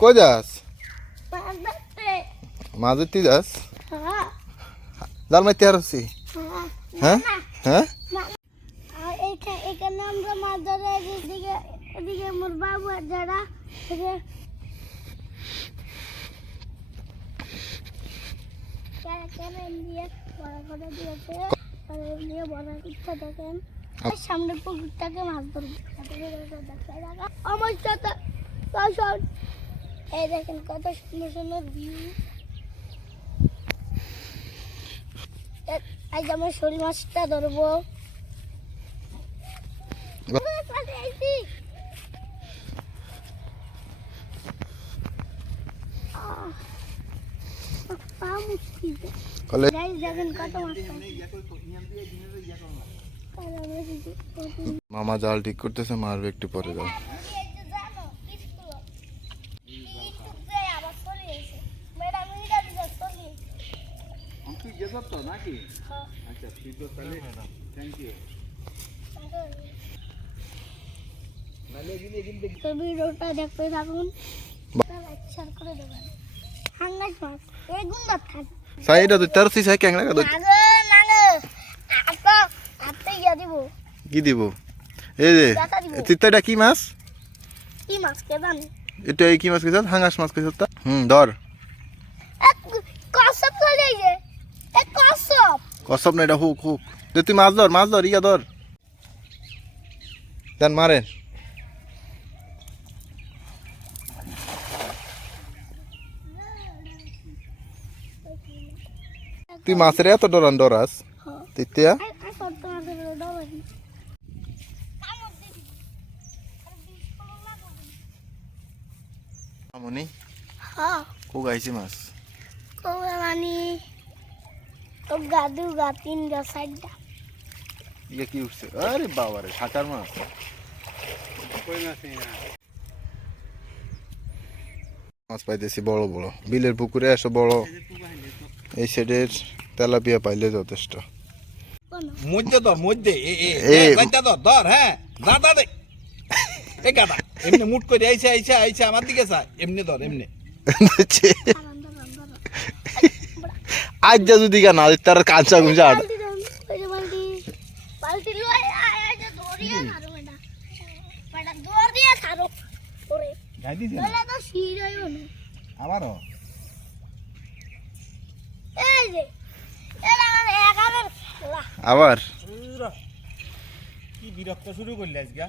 কই যাস? মাছ ধরতে। মাছ ধরতে যাস? হ্যাঁ। জাল মারতে হারছি? হ্যাঁ হ্যাঁ। আর এখানে আমরা মাছ ধরে এদিকে এদিকে আমার বাবু আর যারা দিয়ে বড় করে দিয়েছে দিয়ে বড় করতে দেখেন সামনে পুকুরটাকে মাছ ধরবো আমার সাথে এই দেখেন কত সুন্দর সুন্দর ভিউ। আজ আমরা শোল মাছটা ধরবো। মামা জাল ঠিক করতেছে, মারবে একটু পরে যাও। ভিডিওটা দেখতে থাকুন, করে দেবেন। হাঙ্গাস মাছ এগুন না থাক সাইডা তো তারসি সাই ক্যাংলা কত কি দিব? এই যে চিত্তাটা কি মাছ? কি মাছ কে জানে? এটা কি মাছ কইছ? হাঙ্গাস মাছ কইছ তা? ধর। কসব চলে যাইছে। কসব। কসব না, এটা হুক হুক। তুই মাছ ধর ইয়া ধর। দেন মারেন। তুই মাছের এত ডরাস? তিতিয়া আমনি কো গাইছি মাছ কো মানে ও গাদু গাতিন গা সাইডা ইয়া কি উঠছে? আরে বাবা রে, শাকার মাছ। কই মাছ না মাছ পাইতেছি বড় বড় বিলের পুকুরে এসে বড়। এই সাইডের তেলাপিয়া পাইলে যথেষ্ট। মধ্যে ধর হ্যাঁ দাদা দে এ গাদা এমনি মুট করে আইছে আমার দিকে চায় এমনি ধর এমনি আজ যা যদি না তার কাঁচা গুঁজা আট পাল্টি লই আয় যে দড়িয়া ছাড়ো এটা বড় দড় দিয়ে ছাড়ো ওরে গাই দিছ বলে তো শির হইব না আমারও এই যে এরা একাবের আবার কি বিরক্ত শুরু করলি আজকে।